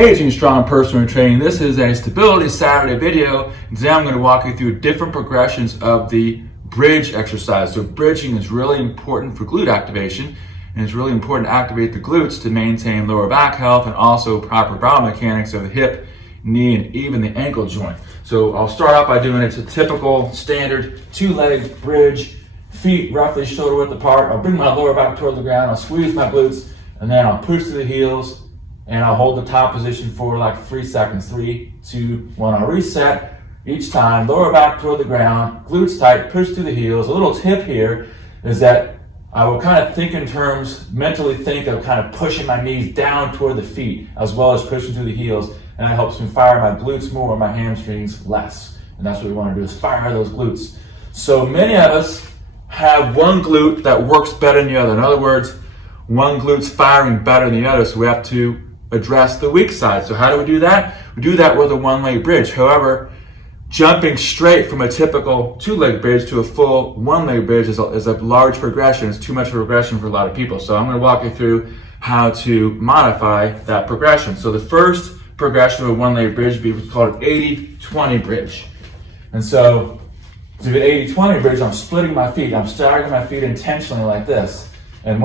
Aging Strong Personal Training. This is a Stability Saturday video, and today I'm going to walk you through different progressions of the bridge exercise. So bridging is really important for glute activation, and it's really important to activate the glutes to maintain lower back health and also proper biomechanics of the hip, knee, and even the ankle joint. So I'll start out by doing it's a typical standard two-leg bridge, feet roughly shoulder width apart. I'll bring my lower back toward the ground, I'll squeeze my glutes, and then I'll push to the heels, and I'll hold the top position for like 3 seconds. 3, 2, 1. I'll reset each time, lower back toward the ground, glutes tight, push to the heels. A little tip here is that I will kind of think in terms, mentally think of kind of pushing my knees down toward the feet as well as pushing to the heels, and that helps me fire my glutes more, my hamstrings less. And that's what we want to do, is fire those glutes. So many of us have one glute that works better than the other. In other words, one glute's firing better than the other, so we have to address the weak side. So how do we do that? We do that with a one-leg bridge. However, jumping straight from a typical two-leg bridge to a full one-leg bridge is a large progression. It's too much of a progression for a lot of people. So I'm going to walk you through how to modify that progression. So the first progression of a one-leg bridge would be what's called an 80-20 bridge. And so to the 80-20 bridge, I'm splitting my feet. I'm staggering my feet intentionally like this. And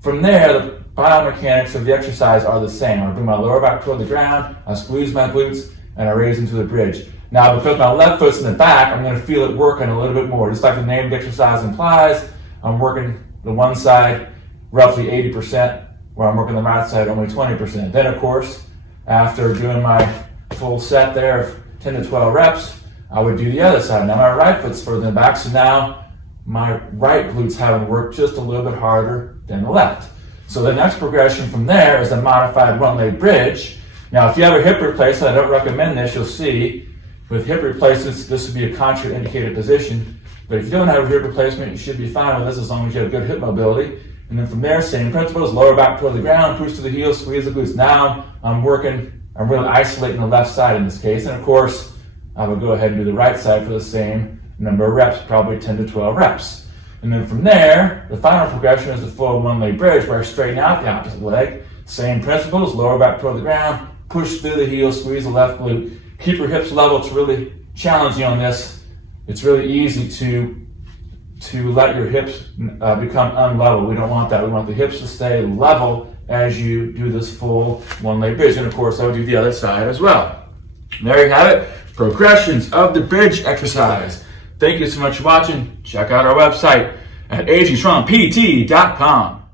from there, the biomechanics of the exercise are the same. I bring my lower back toward the ground, I squeeze my glutes, and I raise into the bridge. Now, because my left foot's in the back, I'm going to feel it working a little bit more. Just like the name of the exercise implies, I'm working the one side roughly 80%, where I'm working the right side only 20%. Then, of course, after doing my full set there of 10 to 12 reps, I would do the other side. Now, my right foot's further in the back, so now my right glutes haven't worked just a little bit harder than the left. So the next progression from there is a modified one-leg bridge. Now, if you have a hip replacement, I don't recommend this. You'll see with hip replacements, this would be a contraindicated position. But if you don't have a hip replacement, you should be fine with this as long as you have good hip mobility. And then from there, same principles, lower back toward the ground, push to the heels, squeeze the glutes. Now I'm really isolating the left side in this case. And of course, I would go ahead and do the right side for the same number of reps, probably 10 to 12 reps. And then from there, the final progression is the full one-leg bridge where I straighten out the opposite leg. Same principles, lower back toward the ground, push through the heels, squeeze the left glute. Keep your hips level. It's really challenging on this. It's really easy to let your hips become unlevel. We don't want that. We want the hips to stay level as you do this full one-leg bridge. And of course, I would do the other side as well. There you have it, progressions of the bridge exercise. Thank you so much for watching. Check out our website at agingstrongpt.com.